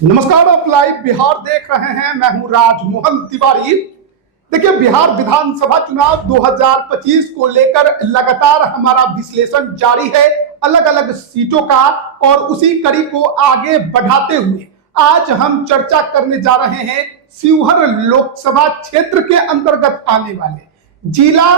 नमस्कार, आप लाइव बिहार देख रहे हैं। मैं हूं राजमोहन तिवारी। देखिए, बिहार विधानसभा चुनाव 2025 को लेकर लगातार हमारा विश्लेषण जारी है अलग अलग सीटों का, और उसी कड़ी को आगे बढ़ाते हुए आज हम चर्चा करने जा रहे हैं शिवहर लोकसभा क्षेत्र के अंतर्गत आने वाले जिला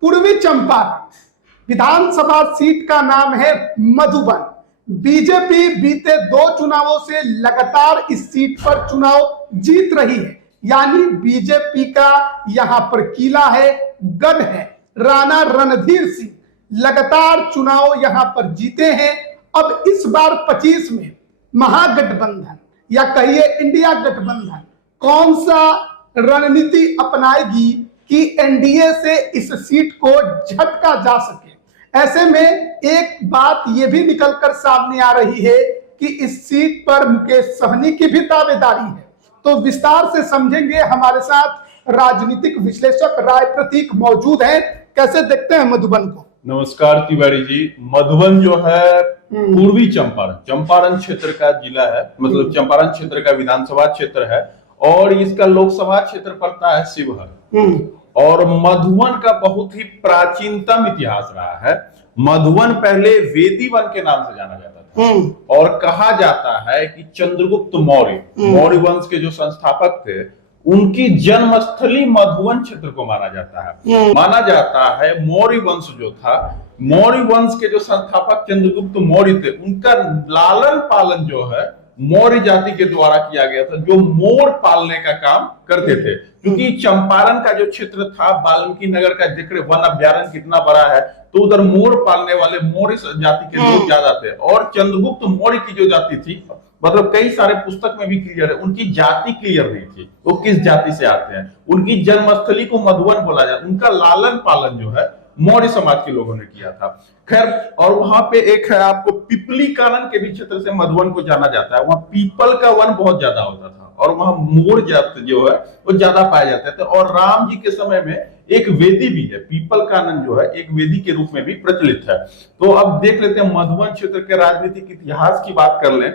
पूर्वी चंपारण विधानसभा सीट का नाम है मधुबन। बीजेपी बीते 2 चुनावों से लगातार इस सीट पर चुनाव जीत रही है, यानी बीजेपी का यहां पर किला है, गढ़ है। राणा रणधीर सिंह लगातार चुनाव यहां पर जीते हैं। अब इस बार 25 में महागठबंधन या कहिए इंडिया गठबंधन कौन सा रणनीति अपनाएगी कि एनडीए से इस सीट को झटका जा सके। ऐसे में एक बात यह भी निकलकर सामने आ रही है कि इस सीट पर मुकेश सहनी की भी दावेदारी है। तो विस्तार से समझेंगे। हमारे साथ राजनीतिक विश्लेषक राय प्रतीक मौजूद हैं। कैसे देखते हैं मधुबन को? नमस्कार तिवारी जी। मधुबन जो है पूर्वी चंपारण क्षेत्र का जिला है, मतलब चंपारण क्षेत्र का विधानसभा क्षेत्र है, और इसका लोकसभा क्षेत्र पड़ता है शिवहर। और मधुबन का बहुत ही प्राचीनतम इतिहास रहा है। मधुबन पहले वेदी वन के नाम से जाना जाता था, और कहा जाता है कि चंद्रगुप्त मौर्य वंश के जो संस्थापक थे, उनकी जन्मस्थली मधुबन क्षेत्र को माना जाता है। माना जाता है मौर्य वंश जो था, मौर्य वंश के जो संस्थापक चंद्रगुप्त मौर्य थे, उनका लालन पालन जो है मौर्य जाति के द्वारा किया गया था, जो मोर पालने का काम करते थे। क्योंकि चंपारण का जो क्षेत्र था, वाल्मीकि नगर का जिक्र, वन अभ्यारण्य कितना बड़ा है, तो उधर मोर पालने वाले मौर्य जाति के लोग ज्यादा थे। और चंद्रगुप्त मौर्य की जो जाति थी, मतलब कई सारे पुस्तक में भी क्लियर है, उनकी जाति क्लियर नहीं थी, वो किस जाति से आते हैं। उनकी जन्मस्थली को मधुबन बोला जाए। उनका लालन पालन जो है मौर्य समाज के लोगों ने किया था। खैर, और वहां पे एक है, आपको पिपली कानन के भी क्षेत्र से मधुबन को जाना जाता है। वहां पीपल का वन बहुत ज्यादा होता था, और वहां मोर जात जो है वो ज्यादा पाए जाते थे। और राम जी के समय में एक वेदी भी है, पीपल कानन जो है एक वेदी के रूप में भी प्रचलित है। तो अब देख लेते हैं मधुबन क्षेत्र के राजनीतिक इतिहास की बात कर लें।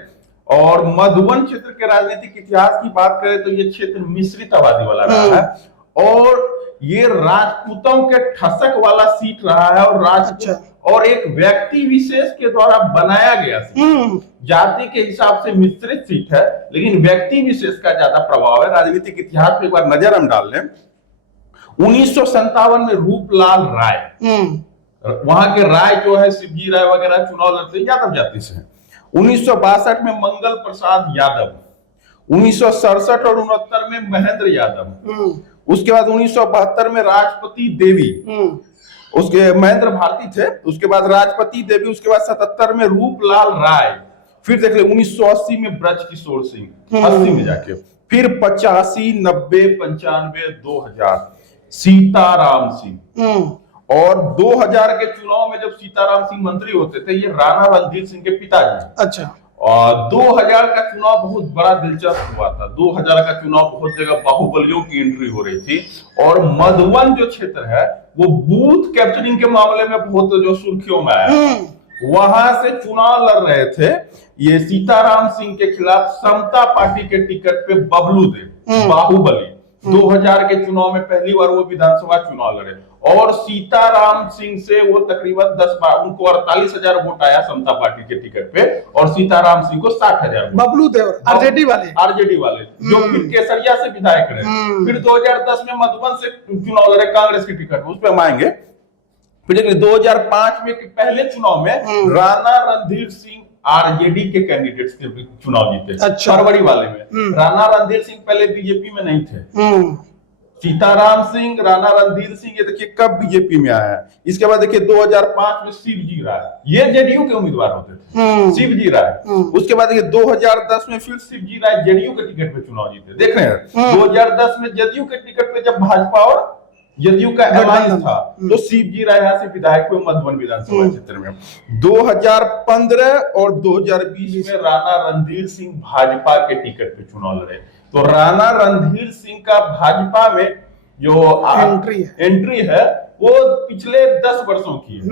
और मधुबन क्षेत्र के राजनीतिक इतिहास की बात करें तो ये क्षेत्र मिश्रित आबादी वाला रहा है, और ये राजपूतों के ठसक वाला सीट रहा है। और और एक व्यक्ति विशेष के द्वारा बनाया गया सीट, जाति के हिसाब से मिश्रित सीट है, लेकिन व्यक्ति विशेष का ज्यादा प्रभाव है। राजनीतिक इतिहास पे एक बार नजर हम डाल लें। 1957 में रूपलाल राय, वहां के राय जो है शिवजी राय वगैरह चुनाव लड़ते यादव जाति से। 1962 में मंगल प्रसाद यादव, 1967 और 69 में महेंद्र यादव, उसके बाद 1972 में राजपति देवी, उसके महेंद्र भारती थे, उसके बाद राजपति देवी, उसके बाद 77 में रूपलाल राय, फिर देख ले 1980 में ब्रज किशोर सिंह, 80 में जाके, फिर 85, 90, 95, 2000 सीताराम सिंह। और 2000 के चुनाव में जब सीताराम सिंह मंत्री होते थे, ये राणा रणधीर सिंह के पिताजी। अच्छा। और 2000 का चुनाव बहुत बड़ा दिलचस्प हुआ था। 2000 का चुनाव बहुत जगह बाहुबलियों की एंट्री हो रही थी, और मधुबन जो क्षेत्र है वो बूथ कैप्चरिंग के मामले में बहुत जो सुर्खियों में आया। वहां से चुनाव लड़ रहे थे ये सीताराम सिंह के खिलाफ समता पार्टी के टिकट पे बबलू देव बाहुबली। 2000 के चुनाव में पहली बार वो विधानसभा चुनाव लड़े, और सीताराम सिंह से वो तकरीबन 10 बार, उनको 48,000 वोट आया समता पार्टी के टिकट पे, और सीताराम सिंह को 60,000। बबलू देव आरजेडी वाले जो फिर केसरिया से विधायक रहे। फिर 2010 में मधुबन से चुनाव लड़े कांग्रेस के टिकट पे, उस पर हम आएंगे। फिर 2005 में पहले चुनाव में राणा रणधीर सिंह आरजेडी के कैंडिडेट्स के चुनाव जीते। अच्छा। फरवरी वाले में राणा रणधीर सिंह पहले बीजेपी में नहीं थे। सीताराम सिंह, राणा रणधीर सिंह, ये देखिए कब बीजेपी में आया है। इसके बाद देखिए 2005 में शिवजी राय, ये जेडीयू के उम्मीदवार होते थे, शिवजी राय। उसके बाद देखिए 2010 में फिर शिवजी राय जेडीयू के टिकट पे चुनाव जीते। देख रहे हैं 2010 में जदयू के टिकट पे जब भाजपा और जदयू का अलायंस था, तो शिवजी राय यहाँ से विधायक हुए मधुबन विधानसभा क्षेत्र में। 2015 और 2020 में राणा रणधीर सिंह भाजपा के टिकट पे चुनाव लड़े। तो राणा रणधीर सिंह का भाजपा में जो एंट्री है वो पिछले 10 वर्षों की है।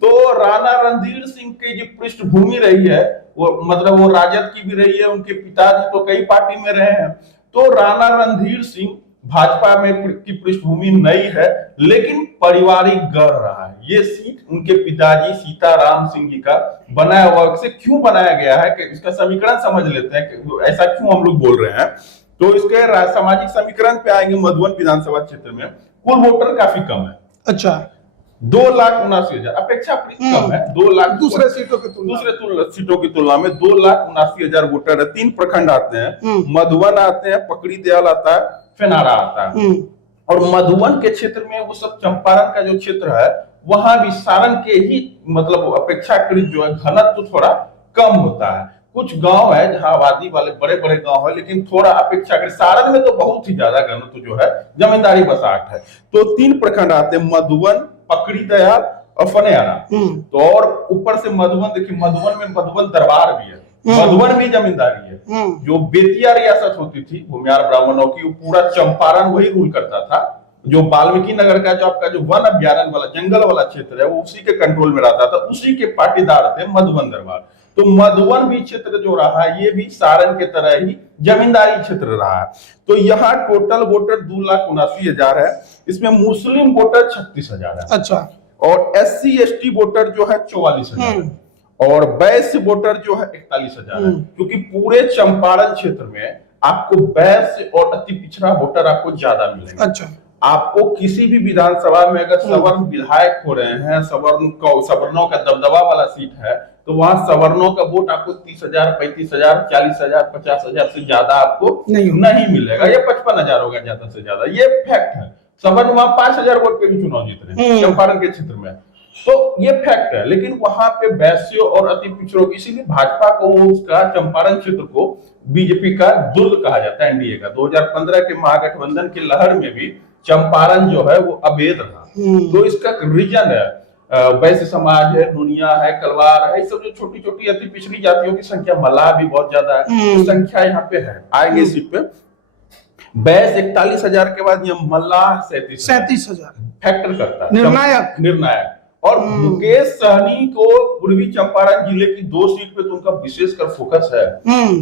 तो राणा रणधीर सिंह की जो पृष्ठभूमि रही है वो मतलब वो राजद की भी रही है, उनके पिताजी तो कई पार्टी में रहे हैं। तो राणा रणधीर सिंह भाजपा में की पृष्ठभूमि नई है, लेकिन पारिवारिक गढ़ रहा है। ये सीट उनके पिताजी सीताराम सिंह जी का बनाया हुआ। इसे क्यों बनाया गया है कि इसका समीकरण समझ लेते हैं कि ऐसा क्यों हम लोग बोल रहे हैं। तो इसके सामाजिक समीकरण पे आएंगे। मधुबन विधानसभा क्षेत्र में कुल वोटर काफी कम है। अच्छा, 2,79,000 अपेक्षाकृत कम है। 2 लाख दूसरे सीटों की तुलना में 2,79,000 वोटर है। 3 प्रखंड आते हैं, मधुबन आते हैं, पकड़ी दयाल आता है, फेनारा आता है। और मधुबन के क्षेत्र में वो सब चंपारण का जो क्षेत्र है वहां भी सारण के ही मतलब अपेक्षाकृत जो है घनत्व तो थोड़ा कम होता है। कुछ गांव है जहां आबादी वाले बड़े बड़े गांव है, लेकिन थोड़ा अपेक्षाकृत सारण में तो बहुत ही ज्यादा घनत्व जो है जमींदारी बसाहट है। तो 3 प्रखंड आते हैं, मधुबन, पकड़ी दयाल और फनेयारा। तो और ऊपर से मधुबन, देखिए मधुबन में मधुबन दरबार भी है, मधुबन भी जमींदारी है। जो बेतिया रियासत होती थी भूमियार ब्राह्मणों की, वो पूरा चंपारण वही रूल करता था। जो वाल्मीकि नगर का जो आपका जो वन अभ्यारण्य वाला जंगल वाला क्षेत्र है वो उसी के कंट्रोल में रहता था, उसी के पाटीदार थे मधुबन दरबार। तो मधुबन भी क्षेत्र जो रहा है ये भी सारण के तरह ही जमींदारी क्षेत्र रहा है। तो यहाँ टोटल वोटर 2,79,000 है। इसमें मुस्लिम वोटर 36,000 है। अच्छा, और SC ST वोटर जो है 44,000 और वैश्य वोटर जो है 41,000 है। क्योंकि पूरे चंपारण क्षेत्र में आपको वैश्य और अति पिछड़ा वोटर आपको ज्यादा मिलेगा। अच्छा, आपको किसी भी विधानसभा में अगर सवर्ण विधायक हो रहे हैं, सवर्णों का दबदबा वाला सीट है, तो वहां सवर्णों का वोट आपको 30,000, 35,000, 40,000, 50,000 से ज्यादा आपको नहीं मिलेगा। ये 55,000 होगा ज्यादा से ज्यादा। ये फैक्ट है। सवर्ण वहां 5,000 वोट पे भी चुनाव जीत रहे हैं चंपारण के क्षेत्र में। तो ये फैक्ट है। लेकिन वहां पे वैश्यों और अति पिछड़ों की, इसीलिए भाजपा को उसका चंपारण क्षेत्र को बीजेपी का दुर्ग कहा जाता है, एनडीए का। 2015 के महागठबंधन की लहर में भी चंपारण जो है वो अवैध रहा। तो इसका रीजन है वैश्य समाज है, नुनिया है, कलवार है, ये सब जो छोटी छोटी अति पिछड़ी जातियों की संख्या, मल्लाह भी बहुत ज्यादा है, तो संख्या यहाँ पे है। आएंगे इसी पे। वैश्य 41,000 के बाद ये मल्लाह 37,000 फैक्टर करता है, निर्णायक। और मुकेश सहनी को पूर्वी चंपारण जिले की 2 सीट पे तो उनका विशेषकर फोकस है।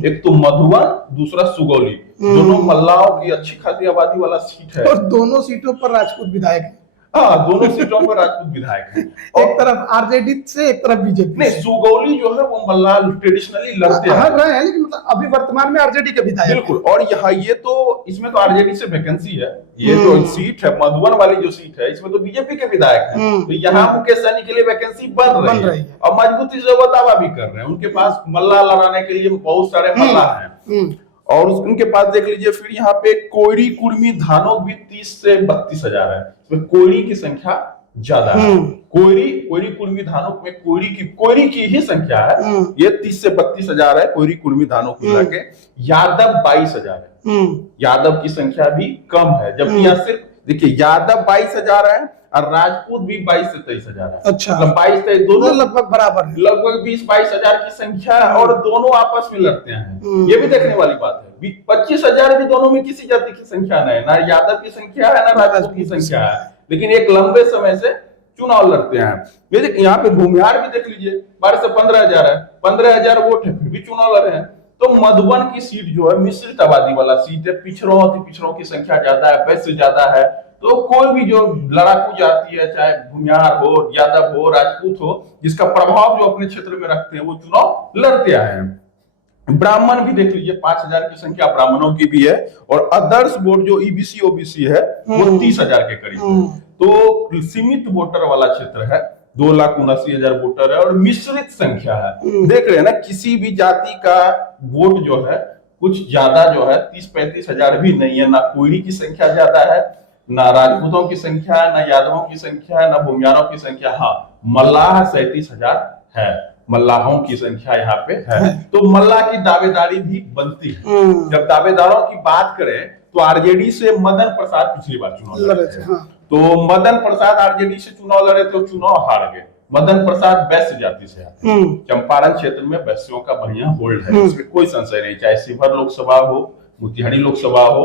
एक तो मधुबन, दूसरा सुगौली, दोनों मल्लाहों की अच्छी खासी आबादी वाला सीट है। और दोनों सीटों पर राजपूत विधायक है। हाँ, दोनों सीटों पर राजपूत विधायक हैं। एक तरफ आरजेडी से, एक तरफ बीजेपी। नहीं, सुगौली जो है वो मल्लाह ट्रेडिशनली लड़ते हैं, लेकिन मतलब अभी वर्तमान में आरजेडी के विधायक। बिल्कुल। और यहाँ ये तो इसमें तो आरजेडी से वैकेंसी है। ये जो सीट है मधुबन वाली जो सीट है इसमें तो बीजेपी के विधायक हैं। तो यहाँ मुकेश सहनी के लिए वैकेंसी बन रही है और मजबूती से वो दावा भी कर रहे हैं। उनके पास मल्लाह लड़ाने के लिए बहुत सारे मल्लाह हैं। और उनके पास देख लीजिए फिर यहाँ पे कोयरी कुर्मी धानोक भी 30 से 32,000 है। इसमें कोयरी की संख्या ज्यादा है। कोयरी कुर्मी धानोक में कोयरी की ही संख्या है। ये 30 से 32,000 है कोयरी कुर्मी धानोक मिला के। यादव 22,000 है। यादव की संख्या भी कम है, जबकि यहाँ सिर्फ देखिए यादव 22,000 है और राजपूत भी 22 से 23,000 है। अच्छा, 22 दोनों लगभग बराबर है, लगभग 20-22,000 की संख्या है और दोनों आपस में लड़ते हैं। ये भी देखने वाली बात है। 25,000 भी दोनों में किसी जाति की संख्या नहीं है, ना यादव की संख्या है ना राजपूत की संख्या है, लेकिन एक लंबे समय से चुनाव लड़ते हैं। ये यहाँ पे भूमिहार भी देख लीजिए 12 से 15,000 है, 15,000 वोट है, फिर भी चुनाव लड़ रहे हैं। तो मधुबन की सीट जो है मिश्रित आबादी वाला सीट है। पिछड़ों की संख्या ज्यादा है, वैश्य ज्यादा है। तो कोई भी जो लड़ाकू जाती है, चाहे भूमिहार हो, यादव हो, राजपूत हो, जिसका प्रभाव जो अपने क्षेत्र में रखते हैं वो चुनाव लड़ते आए हैं। ब्राह्मण भी देख लीजिए 5,000 की संख्या ब्राह्मणों की भी है। और अदर्स वोट जो ईबीसी ओबीसी है वो 30,000 के करीब है। तो सीमित वोटर वाला क्षेत्र है, 2,79,000 वोटर है और मिश्रित संख्या है। देख रहे हैं ना, किसी भी जाति का वोट जो है कुछ ज्यादा जो है 30-35,000 भी नहीं है। ना कोयरी की संख्या ज्यादा है, ना राजपूतों की संख्या है, ना यादवों की संख्या है, ना भूमियारों की संख्या। हाँ, मल्लाह 37,000 है, मल्लाहों की संख्या यहाँ पे है। तो मल्लाह की दावेदारी भी बनती है। जब दावेदारों की बात करें तो आरजेडी से मदन प्रसाद पिछली बार चुनाव लड़े थे। तो मदन प्रसाद आरजेडी से चुनाव लड़े थे, चुनाव हार गए। मदन प्रसाद वैश्य जाति से आते हैं। चंपारण क्षेत्र में वैश्यों का बढ़िया होल्ड है, इसमें कोई संशय नहीं। चाहे शिवहर लोकसभा हो, मोतिहारी लोकसभा हो,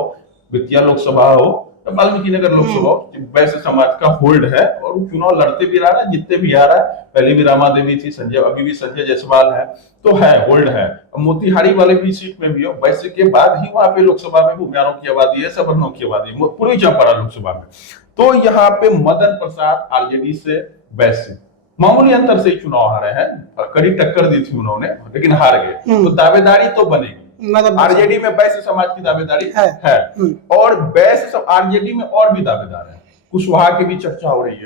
बेतिया लोकसभा हो, वाल्मीकि नगर लोकसभा वैश्य समाज का होल्ड है और वो चुनाव लड़ते भी रहा है, जीतते भी आ रहा है। पहले भी रामा देवी थी, संजय अभी भी संजय जायसवाल है, तो है होल्ड है। मोतिहारी वाले भी सीट में भी हो, वैश्य के बाद ही वहां पे लोकसभा में भूमियारों की आबादी है, सवर्णों की आबादी है पूर्वी चंपारण लोकसभा में। तो यहाँ पे मदन प्रसाद आरजेडी से वैश्य मामूली अंतर से चुनाव हारे हैं, कड़ी टक्कर दी थी उन्होंने लेकिन हार गए। तो दावेदारी तो बनेगी, आरजेडी में वैश्य समाज की दावेदारी है। और वैश्य आरजेडी में और भी दावेदार है, कुशवाहा की भी चर्चा हो रही है।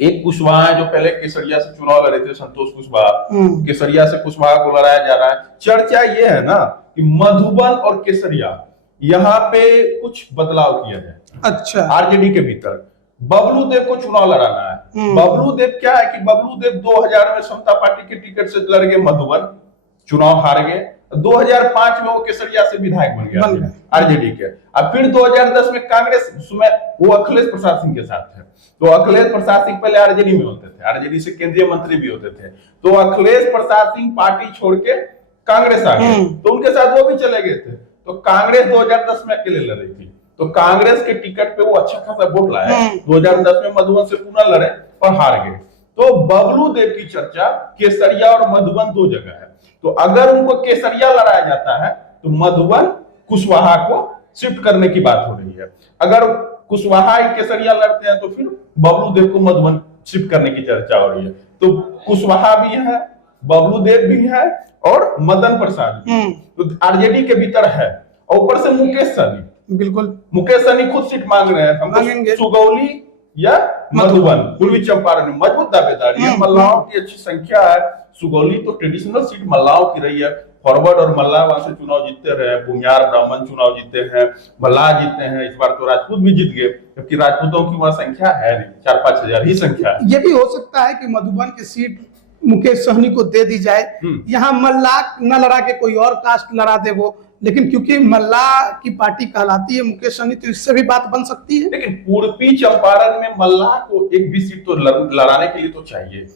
एक कुशवाहा है जो पहले केसरिया से चुनाव लड़े थे, संतोष कुशवाहा, केसरिया से कुशवाहा को लड़ाया जा रहा है। चर्चा ये है ना कि मधुबन और केसरिया यहाँ पे कुछ बदलाव किया जाए। अच्छा, आरजेडी के भीतर बबलू देव को चुनाव लड़ाना है। बबलू देव क्या है कि बबलू देव 2000 में समता पार्टी के टिकट से लड़ गए मधुबन, चुनाव हार गए। 2005 में वो केसरिया से विधायक बन गया आरजेडी के। अब फिर 2010 में कांग्रेस, उसमें वो अखिलेश प्रसाद सिंह के साथ थे। तो अखिलेश प्रसाद सिंह पहले आरजेडी में होते थे, आरजेडी से केंद्रीय मंत्री भी होते थे। तो अखिलेश प्रसाद सिंह पार्टी छोड़ के कांग्रेस आ गए, तो उनके साथ वो भी चले गए थे। तो कांग्रेस 2010 में अकेले लड़ी थी, तो कांग्रेस के टिकट पे वो अच्छा खासा वोट लाया। 2010 में मधुबन से पुनः लड़े और हार गए। तो बबलू देव की चर्चा केसरिया और मधुबन दो जगह है। तो अगर उनको केसरिया लड़ाया जाता है तो मधुबन कुशवाहा को शिफ्ट करने की बात हो रही है। अगर कुशवाहा केसरिया लड़ते हैं तो फिर बबलू देव को मधुबन शिफ्ट करने की चर्चा हो रही है। तो कुशवाहा भी है, बबलू देव भी है और मदन प्रसाद भी। तो आरजेडी के भीतर है। और ऊपर से मुकेश सहनी, बिल्कुल मुकेश सहनी खुद सीट मांग रहे हैं, हम सुगौली या मधुबन पूर्वी चंपारण में मजबूत दावेदारी है। मल्लाहों की अच्छी संख्या है। सुगौली तो ट्रेडिशनल सीट मल्लाहों की रही है, फॉरवर्ड और मल्लाह वहां से चुनाव जीतते रहे, भूमियार ब्राह्मण चुनाव जीते हैं, मल्लाह जीते हैं। इस बार तो राजपूत भी जीत गए, जबकि राजपूतों की वहां संख्या है नहीं, 4-5 हजार ही संख्या है। ये भी हो सकता है कि मधुबन की सीट मुकेश सहनी को दे दी जाए, यहाँ मल्लाह न लड़ा के कोई और कास्ट लड़ा दे वो। लेकिन क्योंकि मल्लाह की पार्टी कहलाती है मुकेश सहनी, तो इससे भी बात बन सकती है। लेकिन पूर्वी चंपारण में मल्लाह को एक भी सीट तो लड़ाने के लिए तो चाहिए।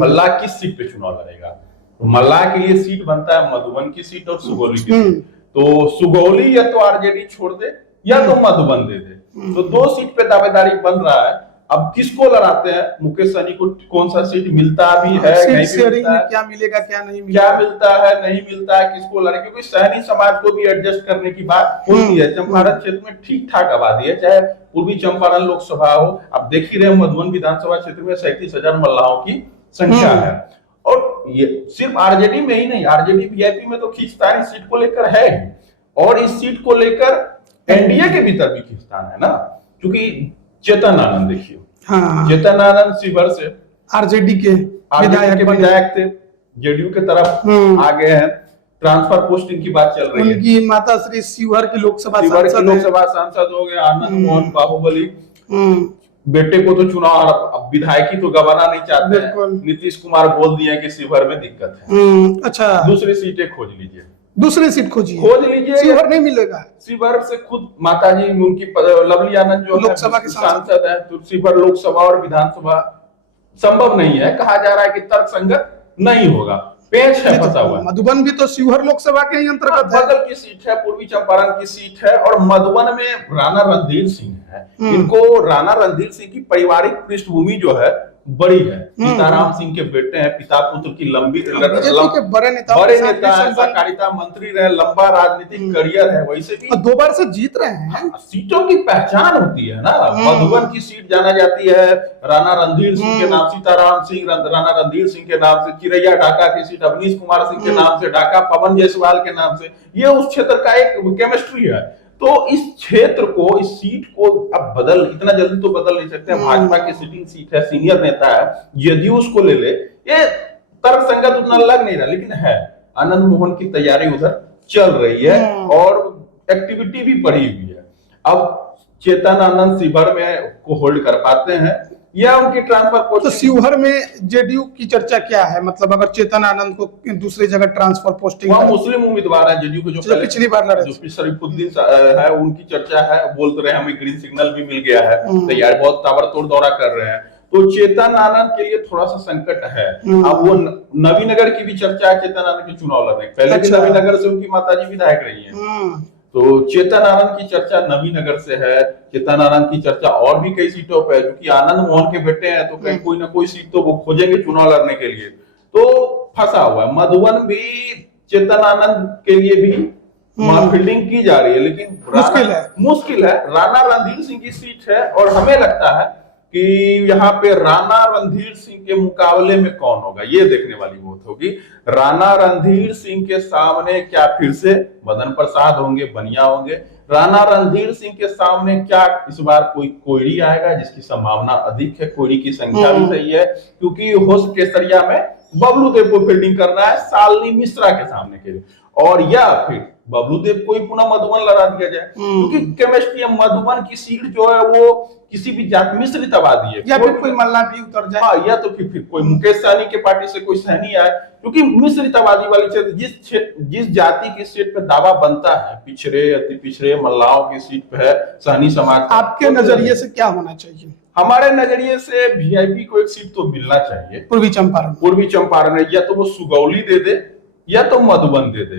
मल्लाह किस सीट पे चुनाव लड़ेगा? तो मल्लाह के लिए सीट बनता है मधुबन की सीट और सुगौली की सीट। तो सुगौली या तो आरजेडी छोड़ दे या तो मधुबन दे दे। तो दो सीट पे दावेदारी बन रहा है। अब किसको लड़ाते हैं? मुकेश सहनी को कौन सा सीट मिलता भी है, नहीं मिलता है, क्या मिलेगा क्या नहीं मिलेगा, क्या मिलता है नहीं मिलता है, किसको लड़े? क्योंकि सहनी समाज को भी एडजस्ट करने की बात होती है। चंपारण क्षेत्र में ठीक ठाक आबादी है, चाहे पूर्वी चंपारण लोकसभा हो। आप देख ही रहे मधुबन विधानसभा क्षेत्र में 37,000 मल्लाहों की संख्या है। और ये सिर्फ आरजेडी में ही नहीं, आरजेडी वीआईपी में तो खींचतान इस सीट को लेकर है ही। और इस सीट को लेकर एनडीए के भीतर भी खींचतान है ना, क्योंकि चेतन आनंद देखिए, चेतन आनंद शिवहर से आरजेडी के विधायक थे, जेडीयू के तरफ आ गए हैं। ट्रांसफर पोस्टिंग की बात चल रही है। उनकी माता श्री शिवहर की लोकसभा सांसद हो गए आनंद मोहन बाहुबली। बेटे को तो चुनाव विधायकी तो गवाना नहीं चाहते हैं। नीतीश कुमार बोल दिए कि शिवहर में दिक्कत है। अच्छा, दूसरी सीटें खोज लीजिए, दूसरी सीट खोज लीजिए। शिवहर नहीं मिलेगा। शिवहर से खुद माताजी उनकी लवली आनंद जो लोकसभा के सांसद है, तो शिवहर लोकसभा और विधानसभा संभव नहीं है। कहा जा रहा है कि तर्कसंगत नहीं होगा, पेच है फंसा हुआ। मधुबन भी तो शिवहर लोकसभा के ही अंतर्गत है। बगल की सीट है, पूर्वी चंपारण की सीट है। और मधुबन में राणा रणधीर सिंह है। इनको राणा रणधीर सिंह की पारिवारिक पृष्ठभूमि जो है बड़ी है। सीताराम सिंह के बेटे हैं, पिता पुत्र की लंबी बड़े नेता है, सहकारिता मंत्री रहे, लंबा राजनीतिक करियर है। वैसे भी 2 बार से जीत रहे हैं। सीटों की पहचान होती है ना। मधुबन की सीट जाना जाती है राणा रणधीर सिंह के नाम, सीताराम सिंह राणा रणधीर सिंह के नाम से। चिरैया ढाका की सीट अवनीश कुमार सिंह के नाम से, ढाका पवन जायसवाल के नाम से। ये उस क्षेत्र का एक केमिस्ट्री है। तो इस क्षेत्र को, इस सीट को अब इतना जल्दी तो बदल नहीं सकते। भाजपा की सिटिंग सीट है, सीनियर नेता है, यदि उसको ले ले, ये तर्कसंगत उतना लग नहीं रहा। लेकिन है, आनंद मोहन की तैयारी उधर चल रही है और एक्टिविटी भी बढ़ी हुई है। अब चेतन आनंद शिवहर में को होल्ड कर पाते हैं या उनकी ट्रांसफर पोस्टिंग? तो शिवहर में जेडीयू की चर्चा क्या है? मतलब अगर चेतन आनंद को दूसरी जगह ट्रांसफर पोस्टिंग, वहाँ मुस्लिम उम्मीदवार है जेडीयू को, जो पिछली बार लड़े, जो शरीफुद्दीन है, उनकी चर्चा है। बोलते रहे हमें ग्रीन सिग्नल भी मिल गया है, तैयार बहुत ताबड़तोड़ दौरा कर रहे हैं। तो चेतन आनंद के लिए थोड़ा सा संकट है। अब वो नवीनगर की भी चर्चा है चेतन आनंद के चुनाव लड़ने। पहले भी नवीनगर से उनकी माताजी विधायक रही है। तो चेतन आनंद की चर्चा नवीनगर से है, चेतन आनंद की चर्चा और भी कई सीटों पे है, क्योंकि आनंद मोहन के बेटे हैं तो कहीं कोई ना कोई सीट तो वो खोजेंगे चुनाव लड़ने के लिए, तो फंसा हुआ है। मधुबन भी चेतन आनंद के लिए भी फील्डिंग की जा रही है, लेकिन मुश्किल है। राणा रणधीर सिंह की सीट है और हमें लगता है कि यहाँ पे राणा रणधीर सिंह के मुकाबले में कौन होगा, ये देखने वाली बात होगी। राणा रणधीर सिंह के सामने क्या फिर से मदन प्रसाद होंगे, बनिया होंगे? राणा रणधीर सिंह के सामने क्या इस बार कोई कोयरी आएगा, जिसकी संभावना अधिक है, कोयरी की संख्या भी सही है, क्योंकि होस्ट केसरिया में बबलू देव को फील्डिंग करना है शालिनी मिश्रा के सामने के लिए, और या फिर बबलू देव को ही पुनः मधुबन लड़ा दिया जाए, क्योंकि केमिस्ट्री मधुबन की सीट जो है वो किसी भी जात मिश्रित आबादी है, या फिर कोई मल्ला भी उतर जाए, हाँ, या तो फिर कोई मुकेश सहनी के पार्टी से कोई सहनी आए, क्योंकि मिश्रित आबादी वाली क्षेत्र जिस जाति की सीट पे दावा बनता है, पिछड़े अति पिछड़े मल्लाहों की सीट पे है सहनी समाज, आपके नजरिए से क्या होना चाहिए? हमारे नजरिए से वीआईपी को एक सीट तो मिलना चाहिए पूर्वी चंपारण में, या तो वो सुगौली दे दे या तो मधुबन दे दे,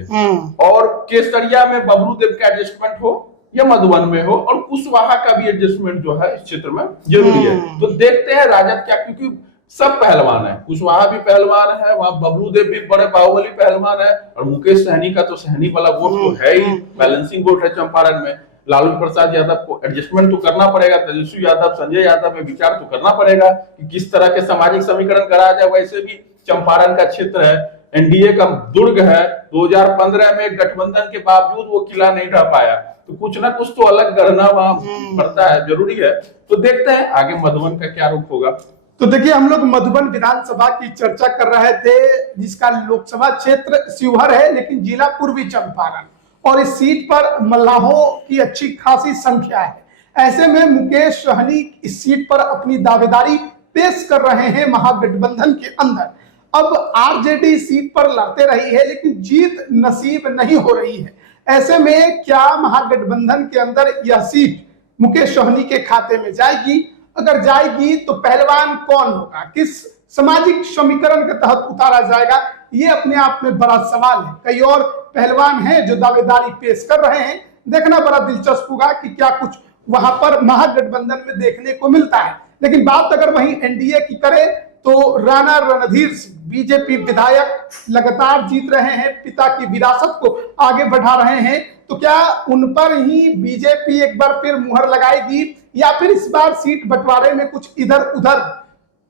और केसरिया में बबलू देव का एडजस्टमेंट हो या मधुबन में हो, और कुशवाहा का भी एडजस्टमेंट जो है इस क्षेत्र में जरूरी है। तो देखते हैं राजद क्या, क्योंकि सब पहलवान है, कुशवाहा भी पहलवान है, वहां बबलू देव भी बड़े बाहुबली पहलवान है, और मुकेश सहनी का तो सहनी वाला वोट तो है ही, बैलेंसिंग वोट है चंपारण में। लालू प्रसाद यादव को एडजस्टमेंट तो करना पड़ेगा, तेजस्वी यादव, संजय यादव में विचार तो करना पड़ेगा कि किस तरह के सामाजिक समीकरण कराया जाए। वैसे भी चंपारण का क्षेत्र है, एनडीए का दुर्ग है, 2015 में गठबंधन के बावजूद वो किला नहीं ढह पाया, तो कुछ ना कुछ तो अलग गढ़ना वहां पड़ता है, जरूरी है। तो देखते हैं आगे मधुबन का क्या रुख होगा। तो देखिए, हम लोग मधुबन विधानसभा की चर्चा कर रहे थे, जिसका लोकसभा क्षेत्र शिवहर है लेकिन जिला पूर्वी चंपारण, और इस सीट पर मल्लाहों की अच्छी खासी संख्या है। ऐसे में मुकेश सहनी इस सीट पर अपनी दावेदारी पेश कर रहे हैं महागठबंधन के अंदर। अब आरजेडी सीट पर लड़ते रही है लेकिन जीत नसीब नहीं हो रही है। ऐसे में क्या महागठबंधन के अंदर यह सीट मुकेश सहनी के खाते में जाएगी? अगर जाएगी तो पहलवान कौन होगा, किस सामाजिक समीकरण के तहत उतारा जाएगा, ये अपने आप में बड़ा सवाल है। कई और पहलवान हैं जो दावेदारी पेश कर रहे हैं, देखना बड़ा दिलचस्प होगा कि क्या कुछ वहां पर महागठबंधन में देखने को मिलता है। लेकिन बात अगर वहीं एनडीए की करें तो राणा रणधीर सिंह बीजेपी विधायक लगातार जीत रहे हैं, पिता की विरासत को आगे बढ़ा रहे हैं, तो क्या उन पर ही बीजेपी एक बार फिर मुहर लगाएगी, या फिर इस बार सीट बंटवारे में कुछ इधर उधर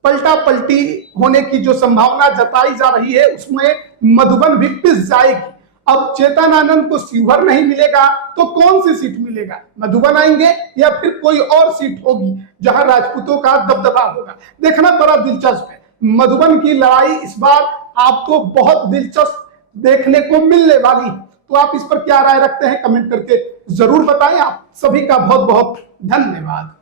पलटा पलटी होने की जो संभावना जताई जा रही है उसमें मधुबन भी पिस जाएगी? अब चेतन आनंद को शिवहर नहीं मिलेगा तो कौन सी सीट मिलेगा? मधुबन आएंगे या फिर कोई और सीट होगी जहां राजपूतों का दबदबा होगा? देखना बड़ा दिलचस्प है। मधुबन की लड़ाई इस बार आपको बहुत दिलचस्प देखने को मिलने वाली है। तो आप इस पर क्या राय रखते हैं, कमेंट करके जरूर बताएं। आप सभी का बहुत बहुत धन्यवाद।